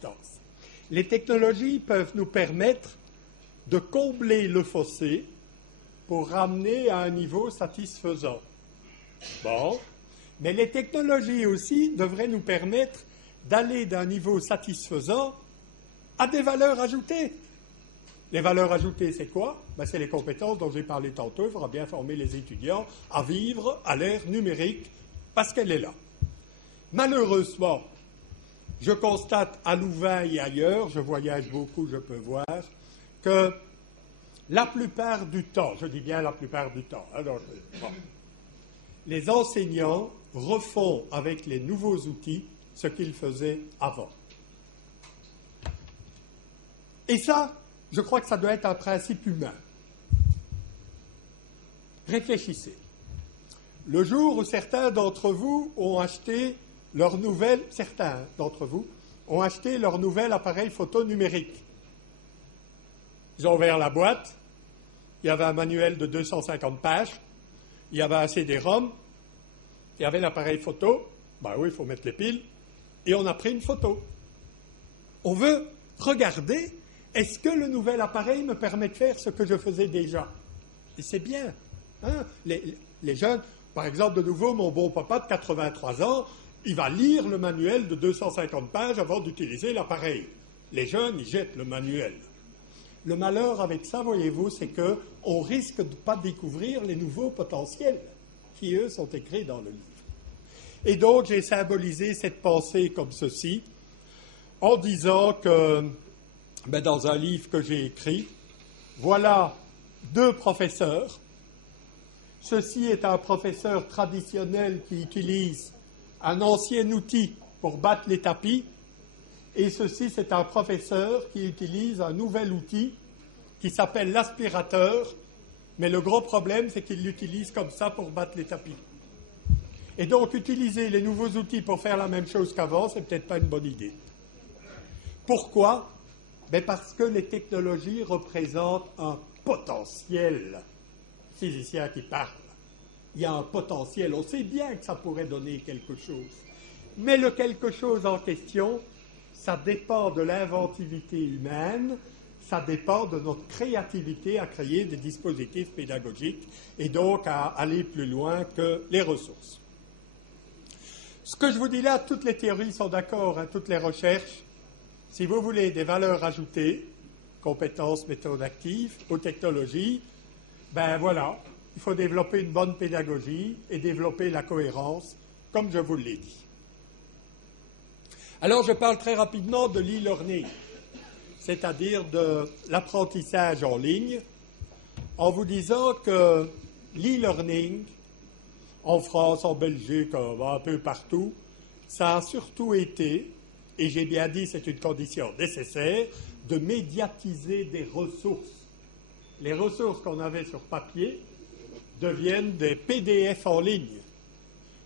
distance. Les technologies peuvent nous permettre de combler le fossé pour ramener à un niveau satisfaisant. Bon, mais les technologies aussi devraient nous permettre d'aller d'un niveau satisfaisant à des valeurs ajoutées. Les valeurs ajoutées, c'est quoi? C'est les compétences dont j'ai parlé tantôt. Il faudra bien former les étudiants à vivre à l'ère numérique parce qu'elle est là. Malheureusement, je constate à Louvain et ailleurs, je voyage beaucoup, je peux voir, que la plupart du temps, je dis bien la plupart du temps, les enseignants refont avec les nouveaux outils ce qu'ils faisaient avant. Et ça, je crois que ça doit être un principe humain. Réfléchissez. Le jour où certains d'entre vous ont acheté leur nouvel appareil photo numérique. Ils ont ouvert la boîte, il y avait un manuel de 250 pages, il y avait un CD-ROM, il y avait l'appareil photo, oui, il faut mettre les piles, et on a pris une photo. On veut regarder, est-ce que le nouvel appareil me permet de faire ce que je faisais déjà? Et c'est bien. Hein? Les jeunes, par exemple, de nouveau, mon bon papa de 83 ans, il va lire le manuel de 250 pages avant d'utiliser l'appareil. Les jeunes, ils jettent le manuel. Le malheur avec ça, voyez-vous, c'est qu'on risque de ne pas découvrir les nouveaux potentiels qui, eux, sont écrits dans le livre. Et donc, j'ai symbolisé cette pensée comme ceci, en disant que, dans un livre que j'ai écrit, voilà deux professeurs. Ceci est un professeur traditionnel qui utilise un ancien outil pour battre les tapis, et ceci, c'est un professeur qui utilise un nouvel outil qui s'appelle l'aspirateur, mais le gros problème, c'est qu'il l'utilise comme ça pour battre les tapis. Et donc, utiliser les nouveaux outils pour faire la même chose qu'avant, c'est peut-être pas une bonne idée. Pourquoi? Parce que les technologies représentent un potentiel. Physicien qui parle. Il y a un potentiel. On sait bien que ça pourrait donner quelque chose. Mais le quelque chose en question, ça dépend de l'inventivité humaine, ça dépend de notre créativité à créer des dispositifs pédagogiques et donc à aller plus loin que les ressources. Ce que je vous dis là, toutes les théories sont d'accord, toutes les recherches. Si vous voulez des valeurs ajoutées, compétences, méthodes actives, aux technologies, voilà, il faut développer une bonne pédagogie et développer la cohérence, comme je vous l'ai dit. Alors, je parle très rapidement de l'e-learning, c'est-à-dire de l'apprentissage en ligne, en vous disant que l'e-learning, en France, en Belgique, un peu partout, ça a surtout été, et j'ai bien dit c'est une condition nécessaire, de médiatiser des ressources. Les ressources qu'on avait sur papier deviennent des PDF en ligne.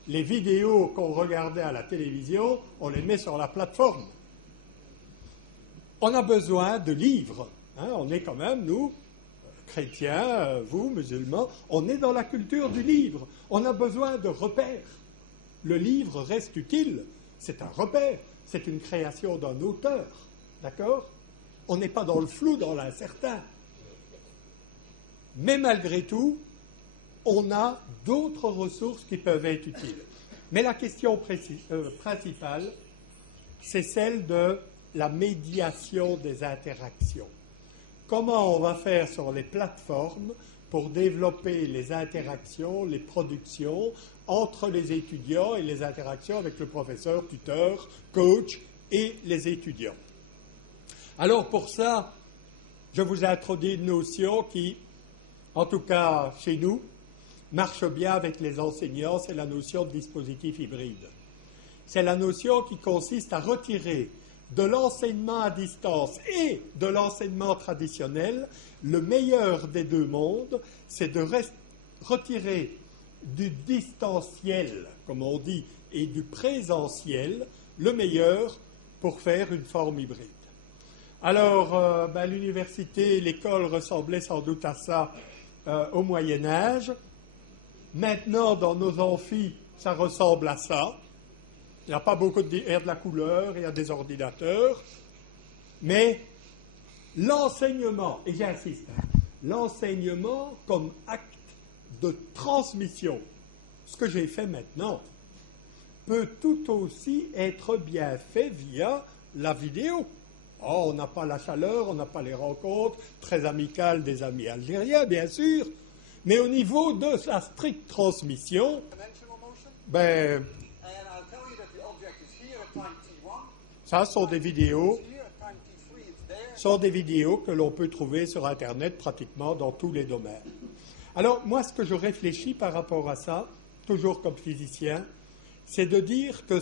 Les vidéos qu'on regardait à la télévision, on les met sur la plateforme. On a besoin de livres. On est quand même, nous, chrétiens, vous, musulmans, on est dans la culture du livre. On a besoin de repères. Le livre reste utile. C'est un repère. C'est une création d'un auteur. D'accord? On n'est pas dans le flou, dans l'incertain. Mais malgré tout, on a d'autres ressources qui peuvent être utiles. Mais la question principale, c'est celle de la médiation des interactions. Comment on va faire sur les plateformes pour développer les interactions, les productions entre les étudiants et les interactions avec le professeur, tuteur, coach et les étudiants. Alors pour ça, je vous ai introduit une notion qui, en tout cas chez nous, marche bien avec les enseignants, c'est la notion de dispositif hybride. C'est la notion qui consiste à retirer de l'enseignement à distance et de l'enseignement traditionnel, le meilleur des deux mondes, c'est de retirer du distanciel, comme on dit, et du présentiel, le meilleur pour faire une forme hybride. Alors, l'université, l'école ressemblaient sans doute à ça au Moyen-Âge. Maintenant, dans nos amphis, ça ressemble à ça. Il n'y a pas beaucoup de la couleur, il y a des ordinateurs, Mais l'enseignement, et j'insiste, l'enseignement comme acte de transmission, ce que j'ai fait maintenant, peut tout aussi être bien fait via la vidéo. Oh, on n'a pas la chaleur, on n'a pas les rencontres très amicales des amis algériens, bien sûr, mais au niveau de la stricte transmission, ben, ça sont des vidéos que l'on peut trouver sur Internet pratiquement dans tous les domaines. Alors, moi, ce que je réfléchis par rapport à ça, toujours comme physicien, c'est de dire que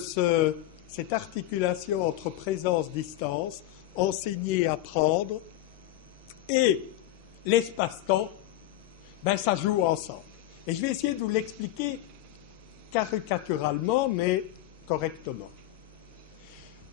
cette articulation entre présence-distance, enseigner, apprendre, et l'espace-temps, ben, ça joue ensemble. Et je vais essayer de vous l'expliquer caricaturalement, mais correctement.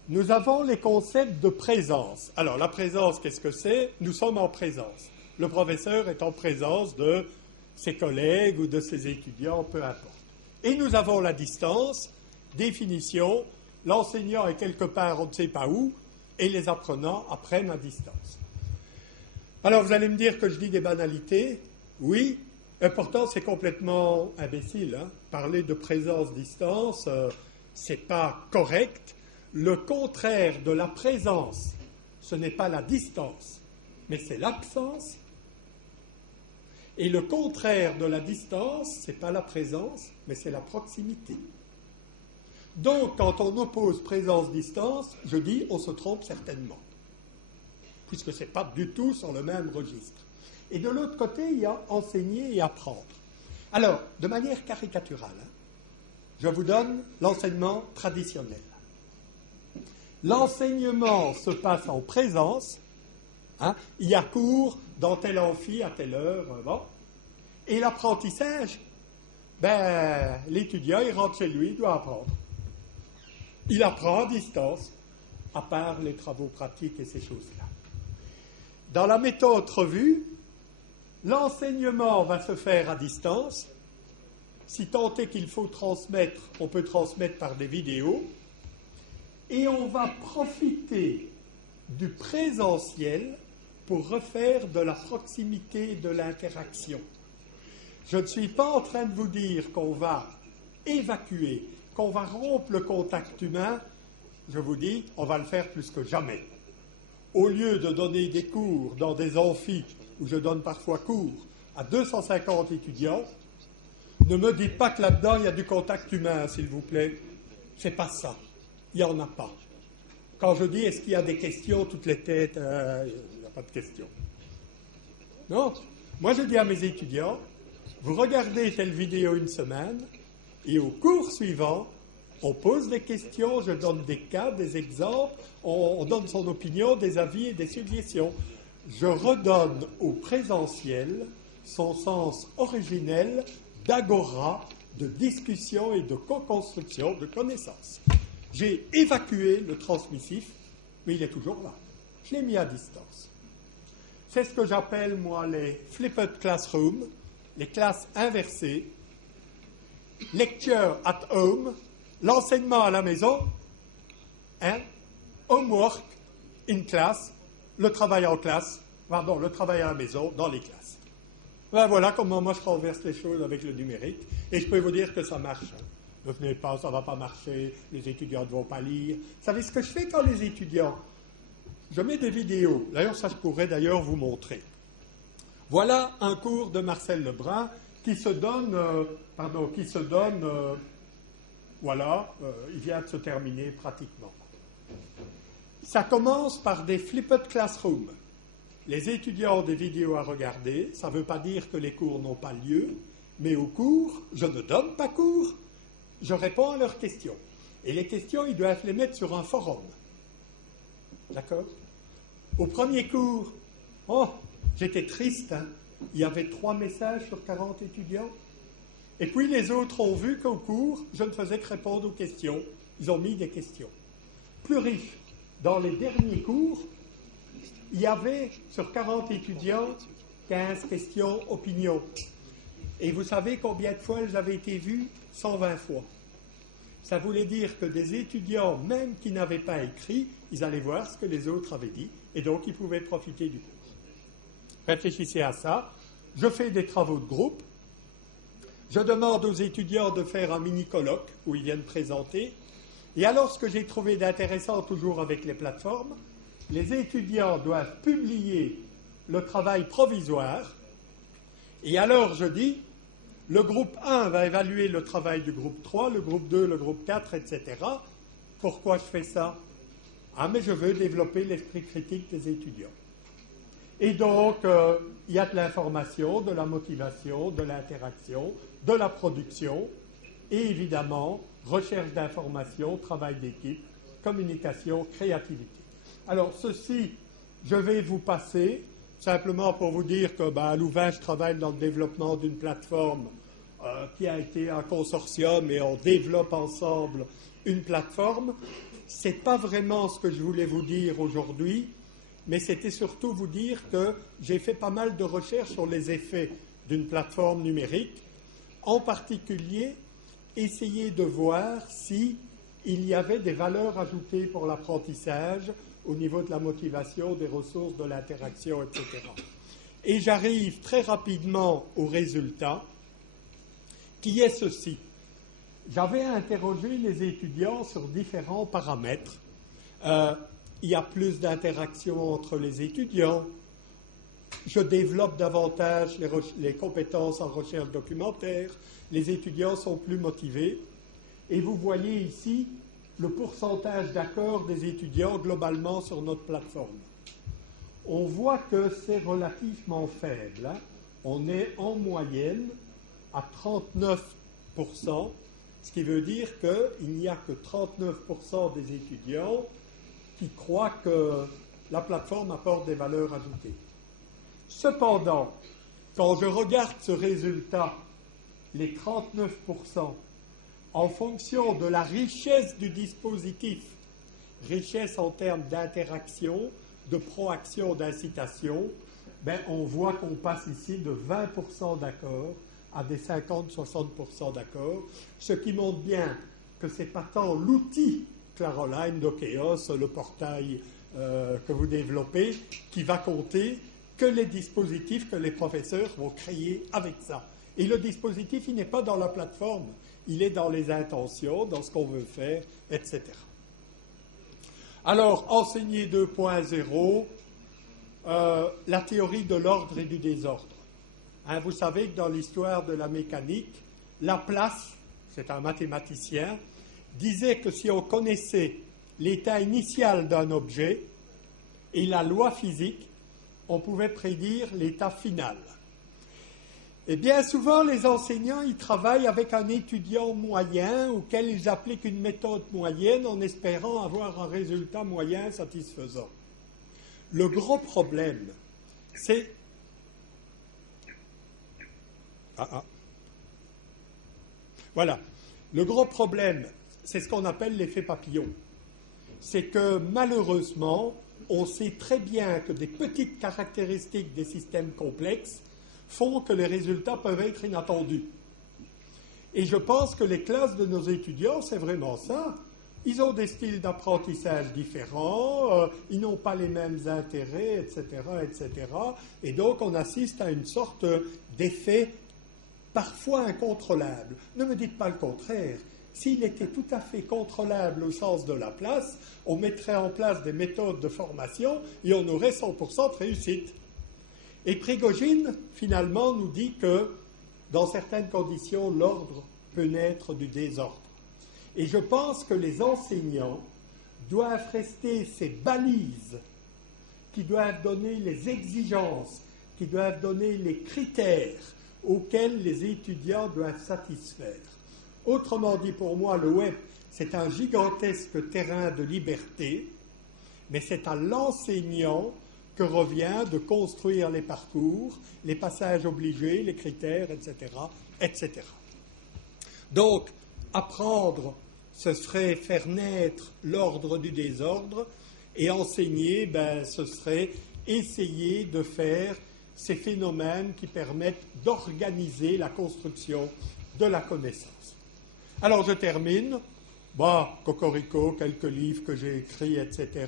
Nous avons les concepts de présence. Alors, la présence, qu'est-ce que c'est? Nous sommes en présence. Le professeur est en présence de ses collègues ou de ses étudiants, peu importe. Et nous avons la distance, définition, l'enseignant est quelque part, on ne sait pas où, et les apprenants apprennent à distance. Alors vous allez me dire que je dis des banalités, oui, et pourtant c'est complètement imbécile. Parler de présence-distance, ce n'est pas correct. Le contraire de la présence, ce n'est pas la distance, mais c'est l'absence. Et le contraire de la distance, ce n'est pas la présence, mais c'est la proximité. Donc, quand on oppose présence-distance, je dis on se trompe certainement, puisque ce n'est pas du tout sur le même registre. Et de l'autre côté, il y a enseigner et apprendre. Alors, de manière caricaturale, je vous donne l'enseignement traditionnel. L'enseignement se passe en présence. Il y a cours dans tel amphi à telle heure, bon. Et l'apprentissage, ben, l'étudiant, il rentre chez lui, il doit apprendre. Il apprend à distance, à part les travaux pratiques et ces choses-là. Dans la méthode revue, l'enseignement va se faire à distance. Si tant est qu'il faut transmettre, on peut transmettre par des vidéos. Et on va profiter du présentiel pour refaire de la proximité, de l'interaction. Je ne suis pas en train de vous dire qu'on va évacuer, qu'on va rompre le contact humain. Je vous dis, on va le faire plus que jamais. Au lieu de donner des cours dans des amphis, où je donne parfois cours à 250 étudiants, ne me dites pas que là-dedans, il y a du contact humain, s'il vous plaît. C'est pas ça. Il n'y en a pas. Quand je dis est-ce qu'il y a des questions, toutes les têtes, il n'y a pas de questions. Non. Moi, je dis à mes étudiants, vous regardez telle vidéo une semaine, et au cours suivant, on pose des questions, je donne des cas, des exemples, on donne son opinion, des avis et des suggestions. Je redonne au présentiel son sens originel d'agora, de discussion et de co-construction de connaissances. J'ai évacué le transmissif, mais il est toujours là. Je l'ai mis à distance. C'est ce que j'appelle, moi, les flipped classrooms, les classes inversées, lecture at home, l'enseignement à la maison, homework in class, le travail en classe, le travail à la maison, dans les classes. Ben voilà comment moi je renverse les choses avec le numérique, et je peux vous dire que ça marche. Ne venez pas, ça ne va pas marcher, les étudiants ne vont pas lire. Vous savez ce que je fais quand les étudiants? Je mets des vidéos, d'ailleurs ça je pourrais d'ailleurs vous montrer. Voilà un cours de Marcel Lebrun qui se donne, il vient de se terminer pratiquement. Ça commence par des flipped classrooms. Les étudiants ont des vidéos à regarder, ça ne veut pas dire que les cours n'ont pas lieu, mais au cours, je ne donne pas cours, je réponds à leurs questions. Et les questions, ils doivent les mettre sur un forum. D'accord? Au premier cours, j'étais triste, il y avait 3 messages sur 40 étudiants. Et puis les autres ont vu qu'au cours, je ne faisais que répondre aux questions. Ils ont mis des questions. Plus riche, dans les derniers cours, il y avait sur 40 étudiants 15 questions opinions. Et vous savez combien de fois elles avaient été vues? 120 fois. Ça voulait dire que des étudiants, même qui n'avaient pas écrit, ils allaient voir ce que les autres avaient dit, et donc ils pouvaient profiter du cours. Réfléchissez à ça. Je fais des travaux de groupe. Je demande aux étudiants de faire un mini-colloque où ils viennent présenter. Et alors, ce que j'ai trouvé d'intéressant toujours avec les plateformes, les étudiants doivent publier le travail provisoire. Et alors, je dis, le groupe 1 va évaluer le travail du groupe 3, le groupe 2, le groupe 4, etc. Pourquoi je fais ça? Ah, mais je veux développer l'esprit critique des étudiants. Et donc, il y a de l'information, de la motivation, de l'interaction, de la production, et évidemment, recherche d'information, travail d'équipe, communication, créativité. Alors, ceci, je vais vous passer, simplement pour vous dire que à Louvain, je travaille dans le développement d'une plateforme qui a été un consortium et on développe ensemble une plateforme. Ce n'est pas vraiment ce que je voulais vous dire aujourd'hui, mais c'était surtout vous dire que j'ai fait pas mal de recherches sur les effets d'une plateforme numérique, en particulier essayer de voir s'il y avait des valeurs ajoutées pour l'apprentissage au niveau de la motivation, des ressources, de l'interaction, etc. Et j'arrive très rapidement au résultat, qui est ceci. J'avais interrogé les étudiants sur différents paramètres. Il y a plus d'interaction entre les étudiants. Je développe davantage les compétences en recherche documentaire. Les étudiants sont plus motivés. Et vous voyez ici le pourcentage d'accord des étudiants globalement sur notre plateforme. On voit que c'est relativement faible. Hein. On est en moyenne à 39%, ce qui veut dire qu'il n'y a que 39% des étudiants qui croient que la plateforme apporte des valeurs ajoutées. Cependant, quand je regarde ce résultat, les 39%, en fonction de la richesse du dispositif, richesse en termes d'interaction, de proaction, d'incitation, on voit qu'on passe ici de 20% d'accord à des 50-60% d'accord, ce qui montre bien que ce n'est pas tant l'outil Claroline, Dokeos, le portail que vous développez, qui va compter, que les dispositifs que les professeurs vont créer avec ça. Et le dispositif, il n'est pas dans la plateforme, il est dans les intentions, dans ce qu'on veut faire, etc. Alors, enseigner 2.0, la théorie de l'ordre et du désordre. Hein, vous savez que dans l'histoire de la mécanique, Laplace, c'est un mathématicien, disait que si on connaissait l'état initial d'un objet et la loi physique, on pouvait prédire l'état final. Et bien souvent, les enseignants, ils travaillent avec un étudiant moyen auquel ils appliquent une méthode moyenne en espérant avoir un résultat moyen satisfaisant. Le gros problème, c'est... Voilà. Le gros problème, c'est ce qu'on appelle l'effet papillon. C'est que malheureusement, on sait très bien que des petites caractéristiques des systèmes complexes font que les résultats peuvent être inattendus. Et je pense que les classes de nos étudiants, c'est vraiment ça. Ils ont des styles d'apprentissage différents, ils n'ont pas les mêmes intérêts, etc., etc. Et donc, on assiste à une sorte d'effet parfois incontrôlable. Ne me dites pas le contraire. S'il était tout à fait contrôlable au sens de Laplace, on mettrait en place des méthodes de formation et on aurait 100% de réussite. Et Prigogine, finalement, nous dit que, dans certaines conditions, l'ordre peut naître du désordre. Et je pense que les enseignants doivent rester ces balises qui doivent donner les exigences, qui doivent donner les critères auxquels les étudiants doivent satisfaire. Autrement dit, pour moi, le web, c'est un gigantesque terrain de liberté, mais c'est à l'enseignant que revient de construire les parcours, les passages obligés, les critères, etc., etc. Donc, apprendre, ce serait faire naître l'ordre du désordre, et enseigner, ce serait essayer de faire ces phénomènes qui permettent d'organiser la construction de la connaissance. Alors, je termine. Bon, cocorico, quelques livres que j'ai écrits, etc.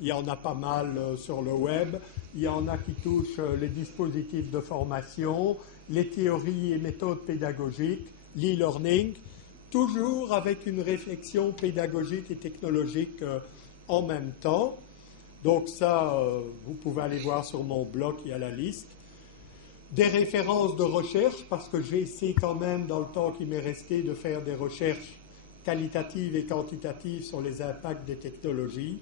Il y en a pas mal sur le web. Il y en a qui touchent les dispositifs de formation, les théories et méthodes pédagogiques, l'e-learning, toujours avec une réflexion pédagogique et technologique en même temps. Donc ça, vous pouvez aller voir sur mon blog, il y a la liste. Des références de recherche, parce que j'ai essayé quand même, dans le temps qui m'est resté, de faire des recherches qualitatives et quantitatives sur les impacts des technologies.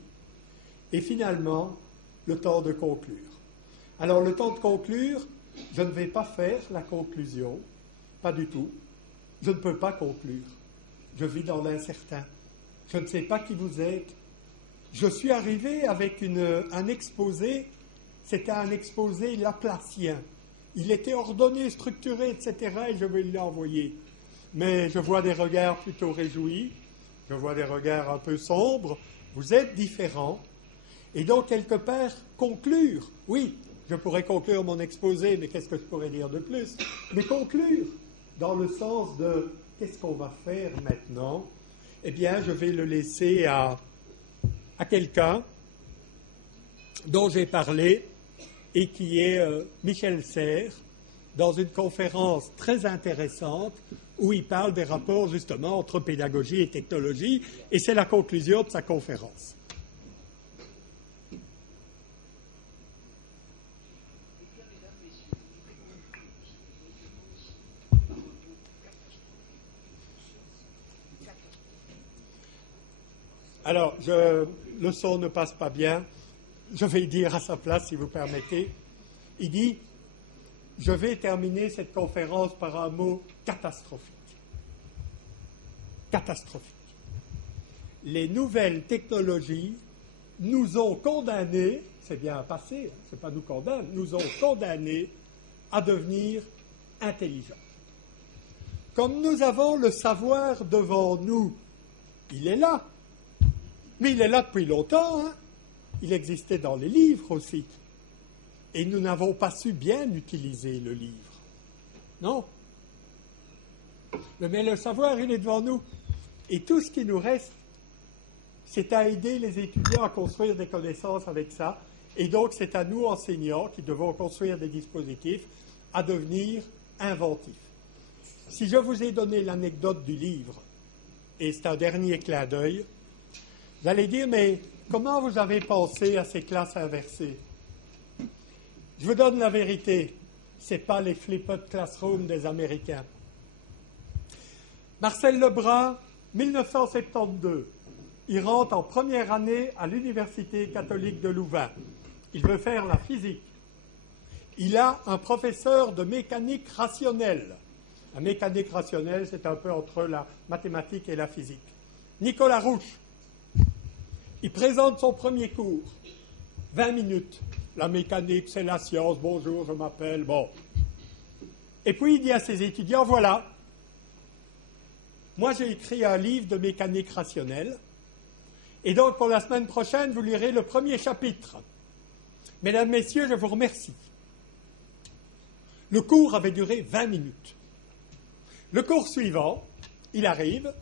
Et finalement, le temps de conclure. Alors, le temps de conclure, je ne vais pas faire la conclusion, pas du tout. Je ne peux pas conclure. Je vis dans l'incertain. Je ne sais pas qui vous êtes. Je suis arrivé avec un exposé, c'était un exposé laplacien. Il était ordonné, structuré, etc., et je vais l'envoyer. Mais je vois des regards plutôt réjouis, je vois des regards un peu sombres. Vous êtes différents. Et donc, quelque part, conclure. Oui, je pourrais conclure mon exposé, mais qu'est-ce que je pourrais dire de plus? Mais conclure, dans le sens de qu'est-ce qu'on va faire maintenant? Eh bien, je vais le laisser à quelqu'un dont j'ai parlé et qui est Michel Serres, dans une conférence très intéressante où il parle des rapports justement entre pédagogie et technologie, et c'est la conclusion de sa conférence. Alors, le son ne passe pas bien. Je vais dire à sa place, si vous permettez. Il dit, je vais terminer cette conférence par un mot catastrophique. Catastrophique. Les nouvelles technologies nous ont condamnés, c'est bien un passé, c'est pas nous condamnent, nous ont condamnés à devenir intelligents. Comme nous avons le savoir devant nous, il est là. Mais il est là depuis longtemps, hein. Il existait dans les livres aussi. Et nous n'avons pas su bien utiliser le livre. Non. Mais le savoir, il est devant nous. Et tout ce qui nous reste, c'est à aider les étudiants à construire des connaissances avec ça. Et donc, c'est à nous, enseignants, qui devons construire des dispositifs, à devenir inventifs. Si je vous ai donné l'anecdote du livre, et c'est un dernier clin d'œil, vous allez dire, mais comment vous avez pensé à ces classes inversées? Je vous donne la vérité, ce n'est pas les flipped classrooms des Américains. Marcel Lebrun, 1972, il rentre en première année à l'Université catholique de Louvain. Il veut faire la physique. Il a un professeur de mécanique rationnelle. La mécanique rationnelle, c'est un peu entre la mathématique et la physique. Nicolas Rouche. Il présente son premier cours, 20 minutes. La mécanique, c'est la science, bonjour, je m'appelle, bon. Et puis il dit à ses étudiants, voilà, moi j'ai écrit un livre de mécanique rationnelle, et donc pour la semaine prochaine, vous lirez le premier chapitre. Mesdames, Messieurs, je vous remercie. Le cours avait duré 20 minutes. Le cours suivant, il arrive,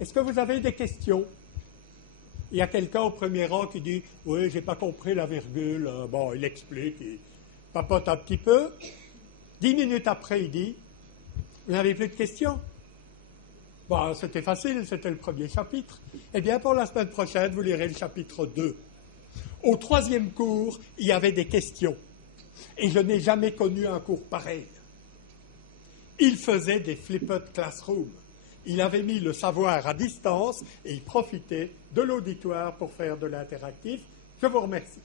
est-ce que vous avez des questions? Il y a quelqu'un au premier rang qui dit « Oui, j'ai pas compris la virgule. » Bon, il explique, il papote un petit peu. 10 minutes après, il dit « Vous n'avez plus de questions ?» Bon, c'était facile, c'était le premier chapitre. Eh bien, pour la semaine prochaine, vous lirez le chapitre 2. Au troisième cours, il y avait des questions. Et je n'ai jamais connu un cours pareil. Il faisait des flipped classrooms. Il avait mis le savoir à distance et il profitait de l'auditoire pour faire de l'interactif. Je vous remercie.